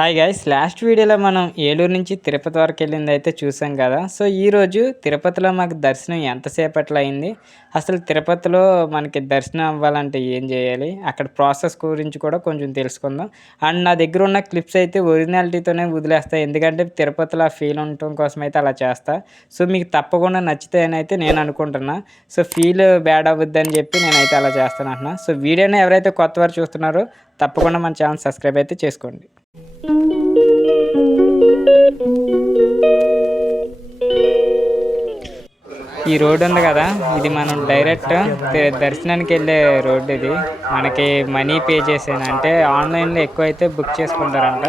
Hi guys last వీడియోలో మనం ఏలూరు నుంచి తిరుపతి వరకు వెళ్ళింది అయితే చూసాం కదా. సో ఈరోజు తిరుపతిలో మాకు దర్శనం ఎంతసేపట్లో అయింది? అసలు తిరుపతిలో మనకి దర్శనం అవ్వాలంటే ఏం చేయాలి? అక్కడ ప్రాసెస్ గురించి కూడా కొంచెం తెలుసుకుందాం. అండ్ నా దగ్గర ఉన్న క్లిప్స్ అయితే ఒరిజినాలిటీతోనే వదిలేస్తాయి ఎందుకంటే తిరుపతిలో ఆ ఫీల్ ఉండటం కోసం అయితే అలా చేస్తా. సో మీకు తప్పకుండా నచ్చుతాయని అయితే నేను అనుకుంటున్నా. సో ఫీల్ బ్యాడ్ అవ్వద్దని చెప్పి నేనైతే అలా చేస్తాను అంటున్నా సో వీడియోని ఎవరైతే కొత్త వారు చూస్తున్నారో తప్పకుండా మన ఛానల్ సబ్స్క్రైబ్ అయితే చేసుకోండి. ఈ రోడ్ ఉంది కదా ఇది మనం డైరెక్ట్ దర్శనానికి వెళ్ళే రోడ్ ఇది. మనకి మనీ పే చేసాను అంటే ఆన్లైన్లో ఎక్కువ అయితే బుక్ చేసుకుంటారంట.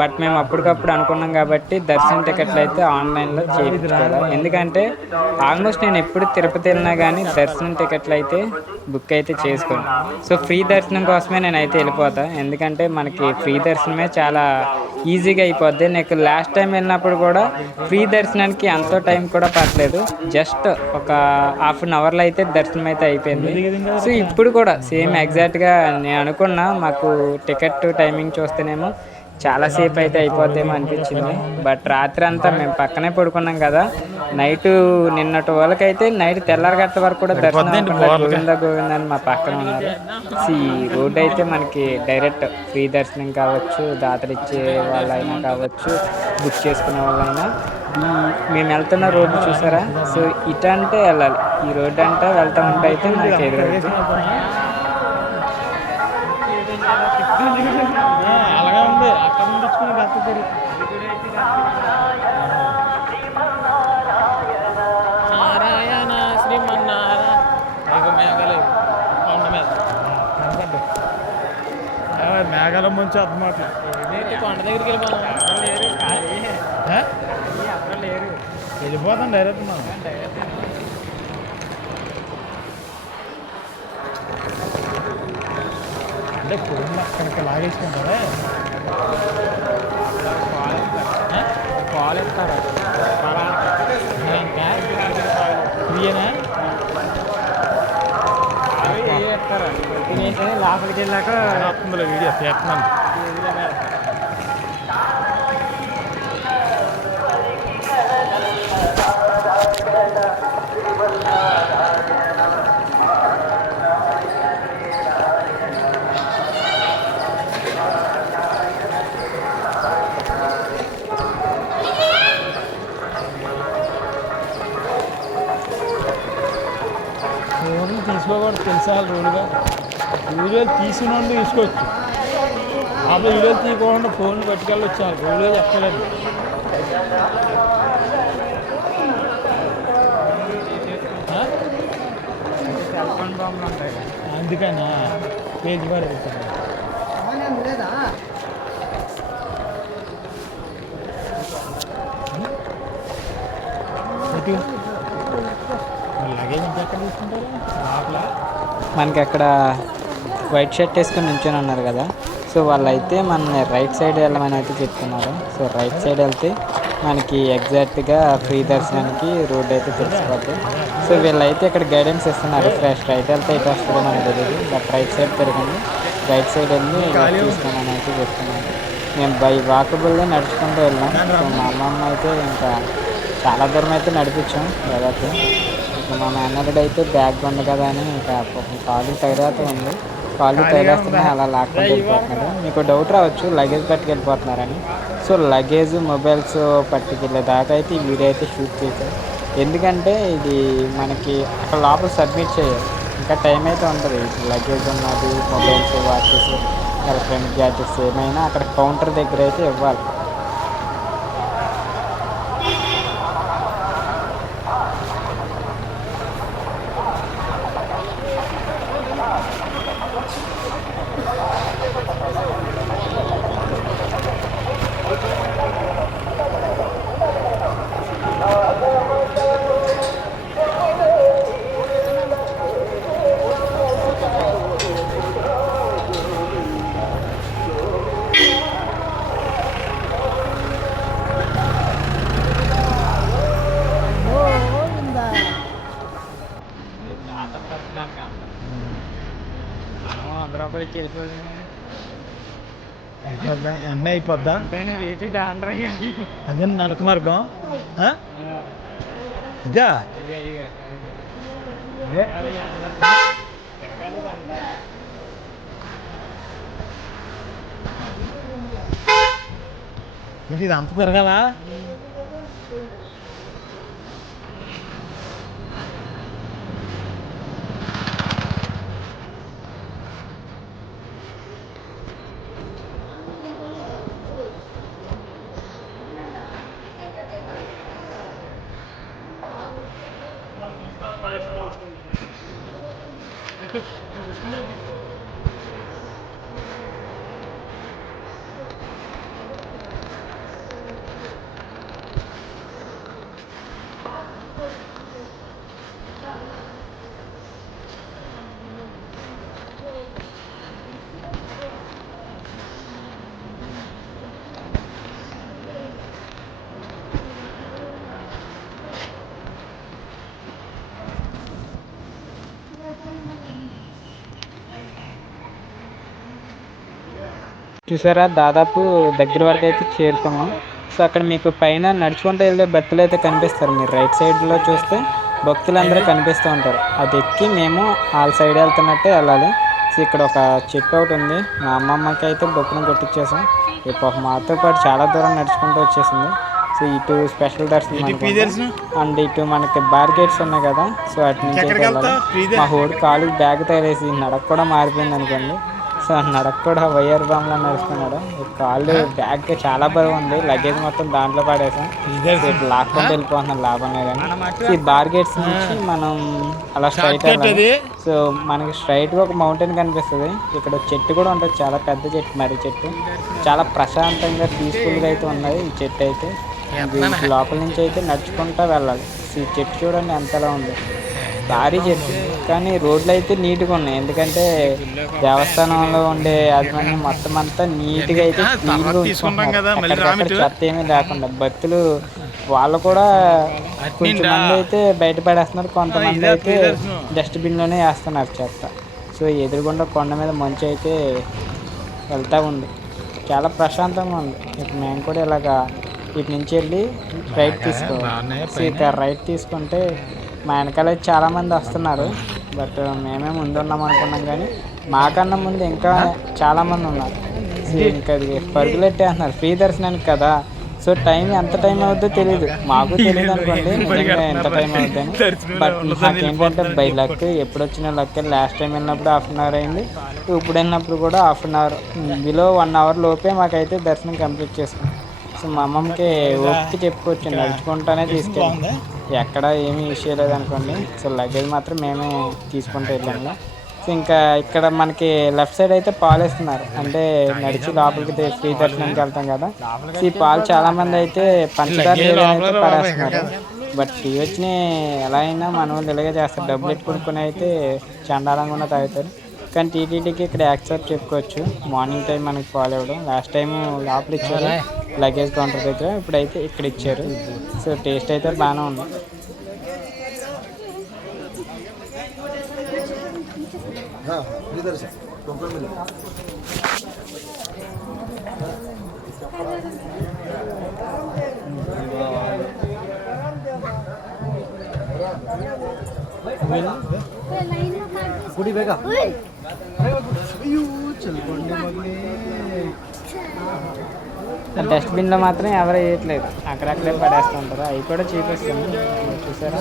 బట్ మేము అప్పటికప్పుడు అనుకున్నాం కాబట్టి దర్శనం టికెట్లు అయితే ఆన్లైన్లో చేయించుకోవాలి. ఎందుకంటే ఆల్మోస్ట్ నేను ఎప్పుడు తిరుపతి వెళ్ళినా కానీ దర్శనం టికెట్లు అయితే బుక్ అయితే చేసుకోను. సో ఫ్రీ దర్శనం కోసమే నేను అయితే వెళ్ళిపోతా. ఎందుకంటే మనకి ఫ్రీ దర్శనమే చాలా ఈజీగా అయిపోద్ది. నాకు లాస్ట్ టైం వెళ్ళినప్పుడు కూడా ఫ్రీ దర్శనానికి ఎంతో టైం కూడా పట్టలేదు. జస్ట్ ఒక హాఫ్ అన్ అవర్లో అయితే దర్శనం అయితే అయిపోయింది. సో ఇప్పుడు కూడా సేమ్ ఎగ్జాక్ట్గా నేను అనుకున్నా మాకు టికెట్ టైమింగ్ చూస్తేనేమో చాలాసేపు అయితే అయిపోద్దేమో అనిపించింది. బట్ రాత్రి అంతా మేము పక్కనే పడుకున్నాం కదా. నైట్ నిన్నటి వాళ్ళకైతే నైట్ తెల్లారగట్ట వరకు కూడా దర్శనం గోవింద గోవింద అని మా పక్కన ఉన్నారు. సో ఈ రోడ్ అయితే మనకి డైరెక్ట్ ఫ్రీ దర్శనం కావచ్చు దాతలు ఇచ్చే వాళ్ళైనా కావచ్చు బుక్ చేసుకునే వాళ్ళైనా. మేము వెళ్తున్న రోడ్డు చూసారా? సో ఇటు అంటే వెళ్ళాలి. ఈ రోడ్డు అంటే వెళ్తా ఉంటే అయితే మనకి ఎదురవుతుంది అలాగే ఉంది అక్కడ నుండి బతుకుతారు నారాయణ శ్రీమన్నారాయణ. మేఘాలు. కొండ మీద. మేఘాల ముంచి అన్నమాట కొండ దగ్గరికి వెళ్ళిపోదాం? వెళ్ళిపోతాం డైరెక్ట్ మనం. అంటే కుటుంబం అక్కడికి లాగేసుకుంటారా? ఫ్రీయేనా లోపలికి వెళ్ళాక వస్తుందిలే వీడియో చేస్తున్నాను తీసుకోకూడదు రోజుగా రూల్గా వీడియోలు తీసిన వాళ్ళు తీసుకోవచ్చు అప్పుడు వీడియోలు తీయకుండా ఫోన్లు పట్టుకెళ్ళొచ్చు వాళ్ళు రూల్గా చెప్పలేదు. అందుకనా? పేజ్ పడుతుంది లగేజ్ ఇంకా ఎక్కడ తీసుకుంటారు? మనకి అక్కడ వైట్ షర్ట్ వేసుకొని నుంచొని ఉన్నారు కదా. సో వాళ్ళైతే మన రైట్ సైడ్ వెళ్ళమని అయితే చెప్తున్నారు. సో రైట్ సైడ్ వెళ్తే మనకి ఎగ్జాక్ట్గా ఫ్రీ దర్శనానికి రోడ్ అయితే తెలిసిపోద్ది సో వీళ్ళైతే ఇక్కడ గైడెన్స్ ఇస్తున్నారు. ఫ్రెష్ రైట్ వెళ్తే ఇటు వస్తుందో మనకు తెలియదు బట్ రైట్ సైడ్ తిరగండి. రైట్ సైడ్ వెళ్ళి తీసుకోమని అయితే చెప్తున్నాను మేము బై వాకబుల్లో నడుచుకుంటూ వెళ్ళాం. సో మా అమ్మమ్మ అయితే ఇంకా చాలా దూరం అయితే నడిపించాం. దాదాపు ఇంకా మా మేనల్లుడు అయితే బ్యాగ్ ఉంది కదా అని ఇంకా కాలు తగిలేస్తూ ఉంది కాలు తగిలేస్తున్నా అలా లాక్కుంటూ వెళ్ళిపోతున్నారు మీకు డౌట్ రావచ్చు లగేజ్ పట్టుకెళ్ళిపోతున్నారని. సో లగేజ్ మొబైల్స్ పట్టుకెళ్ళే దాకా అయితే ఈ వీడియో అయితే షూట్ చేశారు. ఎందుకంటే ఇది మనకి అక్కడ లోపల సబ్మిట్ చేయాలి. ఇంకా టైం అయితే ఉంటుంది లగేజ్ ఉన్నది మొబైల్స్ వాచెస్ ఎలక్ట్రానిక్ గ్యాజెట్స్ ఏమైనా అక్కడ కౌంటర్ దగ్గర అయితే ఇవ్వాలి. వంద రూపాయలకి వెళ్ళిపోయింది పెద్ద ఎండ అయిపోద్దా? రేటు డాండ్రా అదే నడక మార్గం? ఇదా? ఇదే. అంత పెరగాలా? చూసారా? దాదాపు దగ్గర వరకు అయితే చేరుకున్నాం సో అక్కడ మీకు పైన నడుచుకుంటూ వెళ్ళే భక్తులు అయితే కనిపిస్తారు. మీరు రైట్ సైడ్లో చూస్తే భక్తులందరూ కనిపిస్తూ ఉంటారు. అది ఎక్కి మేము వాళ్ళ సైడ్ వెళ్తున్నట్టే వెళ్ళాలి. సో ఇక్కడ ఒక చెట్టు ఒకటి ఉంది. మా అమ్మమ్మకి అయితే బొక్కును కొట్టించేసాం ఇప్పుడు మాతో పాటు చాలా దూరం నడుచుకుంటూ వచ్చేసింది. సో ఇటు స్పెషల్ దర్శనం? అండ్ ఇటు మనకి బార్గేట్స్ ఉన్నాయి కదా. సో అటు నుంచి మా హోడు కాలు బ్యాగ్ తగిలేసి నడక కూడా మారిపోయింది అనుకోండి. సో కూడా వైఆర్ బామ్లా నడుస్తున్నాడు. కాళ్ళు బ్యాగ్ చాలా బరువు ఉంది. లగేజ్ మొత్తం దాంట్లో పడేసాం. ఇటు లాక్కొని వెళ్ళిపోతున్నాం లాభం లేదని. ఈ బార్గేట్స్ నుంచి మనం అలా స్ట్రైట్ అది. సో మనకి స్ట్రైట్గా ఒక మౌంటైన్ కనిపిస్తుంది. ఇక్కడ చెట్టు కూడా ఉంటుంది. చాలా పెద్ద చెట్టు మరి చెట్టు. చాలా ప్రశాంతంగా పీస్ఫుల్గా అయితే ఉన్నది ఈ చెట్టు అయితే. లోపల నుంచి అయితే నడుచుకుంటా వెళ్ళాలి. ఈ చెట్టు చూడండి ఎంతలా ఉంది. భారీ చెట్టు కానీ రోడ్లు అయితే నీట్గా ఉన్నాయి. ఎందుకంటే దేవస్థానంలో ఉండే యాజమాన్యం మొత్తం అంతా నీట్గా అయితే క్లీన్గా. చెత్త ఏమీ లేకుండా భక్తులు వాళ్ళు కూడా కొంచెం మంది అయితే బయట పడేస్తున్నారు కొంతమంది అయితే ప్రియదర్శనం. డస్ట్బిన్లోనే వేస్తున్నారు చెత్త. సో ఎదురుగుండా కొండ మీద మంచు అయితే వెళ్తా ఉంది. చాలా ప్రశాంతంగా ఉంది. ఇక మేము కూడా ఇలాగా ఇటు నుంచి వెళ్ళి రైట్ తీసుకోవాలి. రైట్ తీసుకుంటే మా వెనకాల అయితే చాలా మంది వస్తున్నారు. బట్ మేమే ముందు ఉన్నాం అనుకున్నాం కానీ మాకన్నా ముందు ఇంకా చాలా మంది ఉన్నారు. ఇంకా అది అంటున్నారు ఫ్రీ దర్శనానికి కదా. సో టైం ఎంత టైం అవుద్దో తెలియదు మాకు తెలియదు అనుకోండి. నిజంగా ఎంత టైం అవుద్దని. బట్ మాకేంటంటే బై లక్ ఎప్పుడు వచ్చిన లక్ లాస్ట్ టైం వెళ్ళినప్పుడు హాఫ్ అన్ అవర్ అయింది. ఇప్పుడు వెళ్ళినప్పుడు కూడా half an hour. Below one hour లోపే మాకైతే దర్శనం కంప్లీట్ చేసుకున్నాం. సో మా అమ్మమ్మకి ఓపిక చెప్పుకోవచ్చు నడుచుకుంటానే తీసుకెళ్ళాం. ఎక్కడ ఏమీ ఇష్యూ లేదనుకోండి సో లగేజ్ మాత్రం మేమే తీసుకుంటూ వెళ్ళాము. సో ఇంకా ఇక్కడ మనకి లెఫ్ట్ సైడ్ అయితే పాలు ఇస్తున్నారు అంటే నడిచి లోపలికి ఫ్రీ దర్శనానికి వెళ్తాం కదా. సో ఈ పాలు చాలా మంది అయితే పంచదార అయితే పడేస్తున్నారు. బట్ ఫ్రీ వచ్చిన ఎలా అయినా మన వాళ్ళు ఇలాగే చేస్తారు. డబ్బులు పెట్టుకుని అయితే చండాలంగా ఉన్న తాగుతారు. కానీ టీటీడీకి ఇక్కడ యాక్సెప్ట్ చెప్పుకోవచ్చు. మార్నింగ్ టైం మనకి పాలు ఇవ్వడం లాస్ట్ టైం లోపల ఇచ్చారు. లగేజ్ కౌంటర్ దగ్గర. ఇప్పుడైతే ఇక్కడ ఇచ్చారు. సో టేస్ట్ అయితే బాగానే ఉంది. గుడి ಬೇಗ డస్ట్బిన్లో మాత్రం ఎవరు వేయట్లేదు. అక్కడక్కడే పడేస్తుంటారు. అవి కూడా చూపిస్తుంది చూసారా?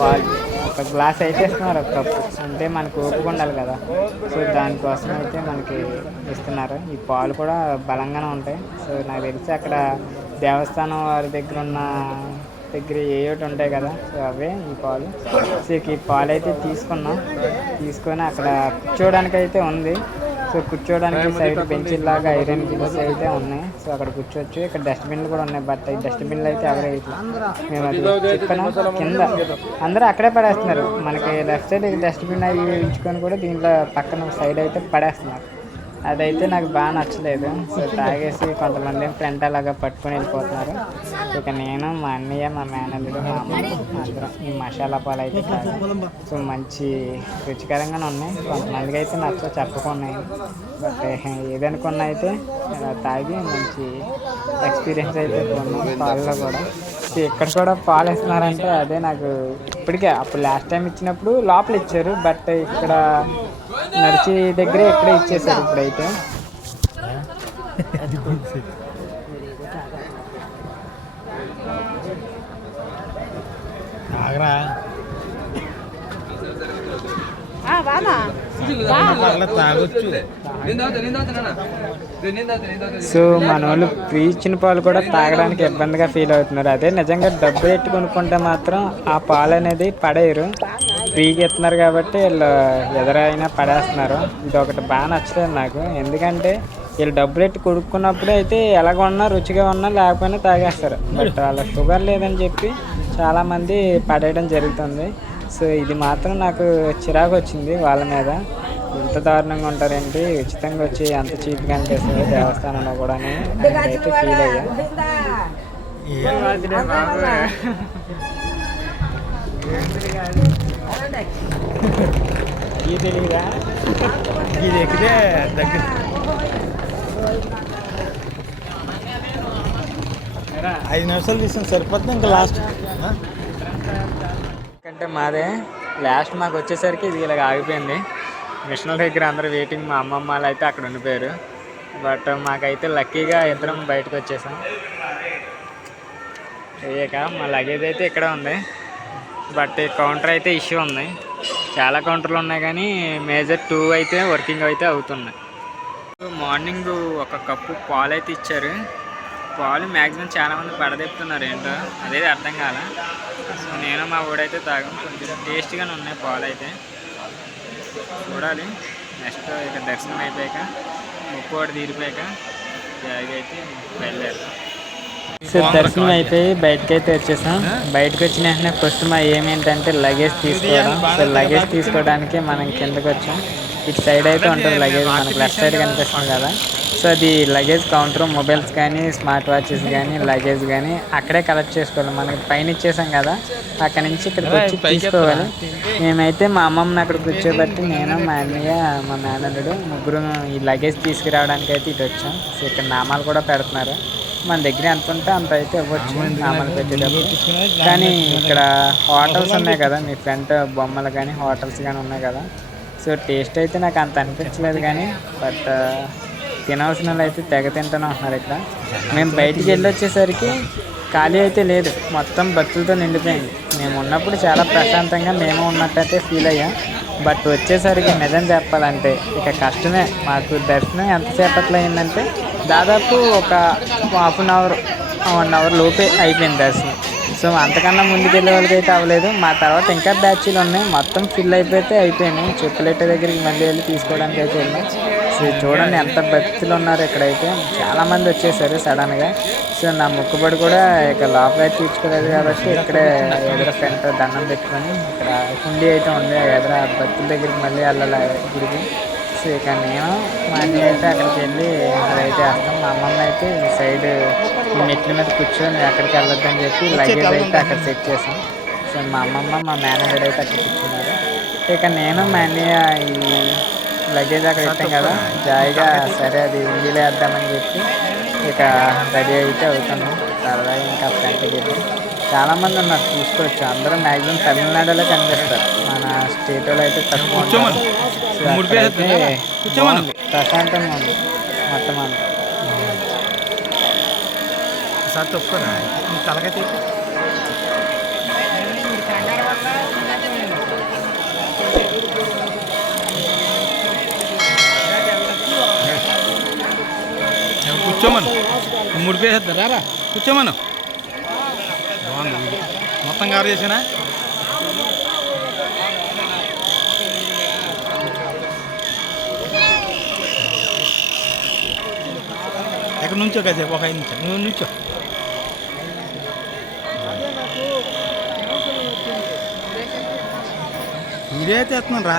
పాలు. ఒక గ్లాస్ అయితే ఇస్తున్నారు ఒక కప్పు. అంటే మనకు ఓపిక ఉండాలి కదా. సో దానికోసం అయితే మనకి ఇస్తున్నారు. ఈ పాలు కూడా బలంగానే ఉంటాయి. సో నాకు తెలిసి అక్కడ దేవస్థానం వారి దగ్గర ఉన్న దగ్గర ఏ ఒకటి ఉంటాయి కదా. సో అవే ఈ పాలు. సో ఈ పాలు అయితే తీసుకున్నాం. తీసుకొని అక్కడ కూర్చోడానికి అయితే ఉంది. సో కూర్చోవడానికి సైడ్ బెంచ్ లాగా ఐరన్ గిల్స్ అయితే ఉన్నాయి. సో అక్కడ కూర్చోవచ్చు. ఇక్కడ డస్ట్బిన్లు కూడా ఉన్నాయి బట్ ఈ డస్ట్బిన్లు అయితే ఎవరు మేము అది చెప్పాను కింద అందరూ అక్కడే పడేస్తున్నారు. మనకి లెఫ్ట్ సైడ్ డస్ట్బిన్ అవి ఉంచుకొని కూడా దీంట్లో పక్కన సైడ్ అయితే పడేస్తున్నారు. అదైతే నాకు బాగా నచ్చలేదు. సో తాగేసి కొంతమంది ఫ్రెండ్ అలాగా పట్టుకొని వెళ్ళిపోతున్నారు. ఇక నేను మా అన్నయ్య మా మేనల్లుడు మా అమ్మ అందరం ఈ మసాలా పాలు అయితే సో మంచి రుచికరంగానే ఉన్నాయి. కొంతమందికి అయితే నచ్చ చెప్పకున్నాయి బట్ ఏదనుకున్నా అయితే తాగి మంచి ఎక్స్పీరియన్స్ అయితే కొన్నాం పాలలో కూడా. ఇక్కడ కూడా పాలు ఇస్తున్నారంటే అదే నాకు ఇప్పటికే అప్పుడు లాస్ట్ టైం ఇచ్చినప్పుడు లోపల ఇచ్చారు. బట్ ఇక్కడ నడిచి దగ్గరే ఇక్కడే ఇచ్చేసారు ఇప్పుడైతే. ఆగరా. సో మన వాళ్ళు ఇచ్చిన పాలు కూడా తాగడానికి ఇబ్బందిగా ఫీల్ అవుతున్నారు. అదే నిజంగా డబ్బు పెట్టి కొనుక్కుంటే మాత్రం ఆ పాలు అనేది పడేయరు. ఫ్రీగా ఇస్తున్నారు కాబట్టి వీళ్ళు ఎదురైనా పడేస్తున్నారు. ఇది ఒకటి బాగా నచ్చలేదు నాకు. ఎందుకంటే వీళ్ళు డబ్బులు పెట్టి కొనుక్కున్నప్పుడు అయితే ఎలాగ ఉన్నా రుచిగా ఉన్నా లేకపోయినా తాగేస్తారు. బట్ వాళ్ళ షుగర్ లేదని చెప్పి చాలామంది పడేయడం జరుగుతుంది. సో ఇది మాత్రం నాకు చిరాకు వచ్చింది వాళ్ళ మీద. ఇంత దారుణంగా ఉంటారేంటి? ఉచితంగా వచ్చి అంత చీప్గా అనిపిస్తుంది దేవస్థానంలో కూడా నాకైతే ఫీల్ అయ్యా. ఇది తెలియదా ఇది ఎక్కితే దగ్గర ఐదు నిమిషాలు తీసుకుని సరిపోతుంది ఇంకా లాస్ట్ ఎందుకంటే మాదే లాస్ట్ మాకు వచ్చేసరికి ఇది ఇలాగ ఆగిపోయింది. మిషనల్ దగ్గర అందరూ వెయిటింగ్ మా అమ్మమ్మ వాళ్ళు అయితే అక్కడ ఉండిపోయారు. బట్ మాకైతే లక్కీగా ఇద్దరం బయటకు వచ్చేసాం. అయ్యాక మా లగేజ్ అయితే ఇక్కడ ఉంది. బట్ కౌంటర్ అయితే ఇష్యూ ఉంది. చాలా కౌంటర్లు ఉన్నాయి కానీ మేజర్ టూ అయితే వర్కింగ్ అయితే అవుతున్నాయి. మార్నింగ్ ఒక కప్పు పాలు అయితే ఇచ్చారు. పాలు మ్యాక్సిమం చాలామంది పడదెప్పుతున్నారు ఏంటో అదే అర్థం కాల. సో నేను మా ఊడైతే తాగం. కొంచెం టేస్ట్గానే ఉన్నాయి పాలు అయితే. చూడాలి. నెక్స్ట్ ఇక దర్శనం అయిపోయాక ముక్కోటి తీరిపోయాక బ్యాగ్ అయితే బయలుదేరు సో దర్శనం అయిపోయి బయటకు అయితే వచ్చేసాం బయటకు వచ్చిన వెంటనే ఫస్ట్ మా ఏమేంటంటే లగేజ్ తీసుకోవడం. సో లగేజ్ తీసుకోవడానికి మనం కిందకు వచ్చాం. ఇటు సైడ్ అయితే ఉంటుంది లగేజ్ మనకు లెఫ్ట్ సైడ్ కనిపిస్తుంది కదా. సో అది లగేజ్ కౌంటర్ మొబైల్స్ కానీ స్మార్ట్ వాచెస్ కానీ లగేజ్ కానీ అక్కడే కలెక్ట్ చేసుకోవాలి. మనకి పైన ఇచ్చేసాం కదా. అక్కడ నుంచి ఇక్కడికి వచ్చి తీసుకోవాలి. మేమైతే మా అమ్మమ్మని అక్కడ కూర్చోబెట్టి నేను మా అన్నయ్య మా మేనల్లుడు ముగ్గురు ఈ లగేజ్ తీసుకురావడానికి అయితే ఇటు వచ్చాం. సో ఇక్కడ నామాలు కూడా పెడుతున్నారు. మన దగ్గర ఎంత ఉంటే అంత అయితే ఇవ్వచ్చు నామాలు పెట్టేటప్పుడు. కానీ ఇక్కడ హోటల్స్ ఉన్నాయి కదా మీ ఫ్రంట్ బొమ్మలు కానీ హోటల్స్ కానీ ఉన్నాయి కదా. సో టేస్ట్ అయితే నాకు అంత అనిపించలేదు కానీ బట్ తినవలసిన అయితే తెగ తింటూనే ఉంటున్నారు ఇక్కడ. మేము బయటికి వెళ్ళి వచ్చేసరికి ఖాళీ అయితే లేదు మొత్తం భక్తులతో నిండిపోయింది. మేము ఉన్నప్పుడు చాలా ప్రశాంతంగా మేము ఉన్నట్టయితే ఫీల్ అయ్యాం. బట్ వచ్చేసరికి నిజం చెప్పాలంటే ఇక కష్టమే మాకు దర్శనం ఎంతసేపట్లో అయిందంటే దాదాపు ఒక half an hour one hour లోపే అయిపోయింది దర్శనం. సో అంతకన్నా ముందుకు వెళ్ళే వాళ్ళకి అయితే అవ్వలేదు. మా తర్వాత ఇంకా బ్యాచ్లు ఉన్నాయి. మొత్తం ఫిల్ అయిపోతే అయిపోయినాయి చెప్పులెట్ట దగ్గరికి మళ్ళీ వెళ్ళి తీసుకోవడానికి అయితే వెళ్ళాం. సో చూడండి ఎంత భక్తులు ఉన్నారు ఇక్కడైతే. చాలామంది వచ్చేసారు సడన్గా. సో నా మొక్కుబడి కూడా ఇక లోపల అయితే తీర్చుకోలేదు కాబట్టి ఇక్కడే ఎదుర ఫ్రంట్ దండం పెట్టుకొని ఇక్కడ హుండీ అయితే ఉంది. ఎదుర భక్తుల దగ్గరికి మళ్ళీ వెళ్ళాలి గుడికి. ఇక నేను మా అన్నయ్య అయితే అక్కడికి వెళ్ళి అదైతే వేస్తాం మా అమ్మమ్మ అయితే ఈ సైడ్ మెట్ల మీద కూర్చొని అక్కడికి వెళ్ళొద్దని చెప్పి లగేజ్ అయితే అక్కడ సెట్ చేసాం సో మా అమ్మమ్మ మా మేనేజర్ అయితే అక్కడ కూర్చున్నారు. ఇక నేను మా అన్నయ్య ఈ లగేజ్ అక్కడ ఇస్తాం కదా జాయిగా సరే అది ఇండిలో వేద్దామని చెప్పి ఇక రెడీ అయితే అవుతాను. సరదాగా ఇంకా ఫ్రంట్కి వెళ్ళి చాలామంది ఉన్నారు చూసుకోవచ్చు అందరూ మ్యాక్సిమం తమిళనాడులో కనిపిస్తారు. మన స్టేట్ వాళ్ళు అయితే తక్కువ ఉంటారు. సో అక్కడైతే బాగుంది. ప్రశాంతంగా ఉంది మొత్తం అంతా సార్ తొక్కురా తలకైతే కూర్చోమను ముడిపేసేద్దారా రా కూర్చోమను బాగుంది వీడియో. మొత్తం కవర్ చేసానా అక్కడ నుంచో కాసేపు ఒక ఐదు నిమిషం నువ్వు నుంచో మీరైతే ఎత్తున్నాను రా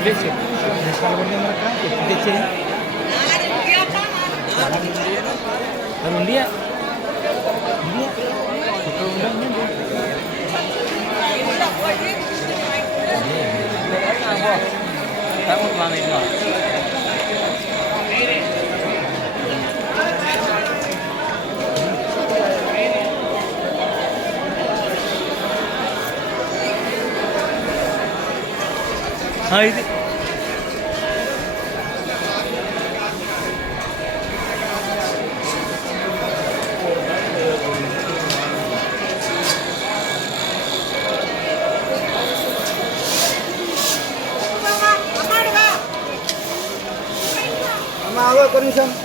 సిక్కులే చెప్పు ఎప్పుడు తెచ్చే అది ఉండియా ఉండియా ఇక్కడ ఉండండి ఇది ఒక నిమిషం తీసాను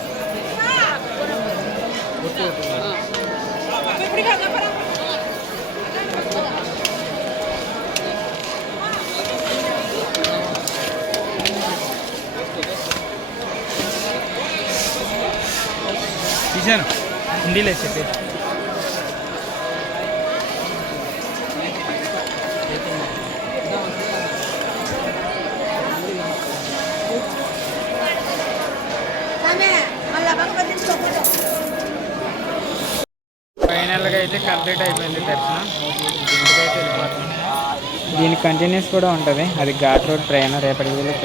అయితే కంప్లీట్ అయిపోయింది దర్శనం. ఇంటికైతే వెళ్ళిపోతున్నాం. దీనికి కంటిన్యూస్ కూడా ఉంటుంది. అది ఘాట్ రోడ్ ట్రైన్ రేపటి వెళ్ళి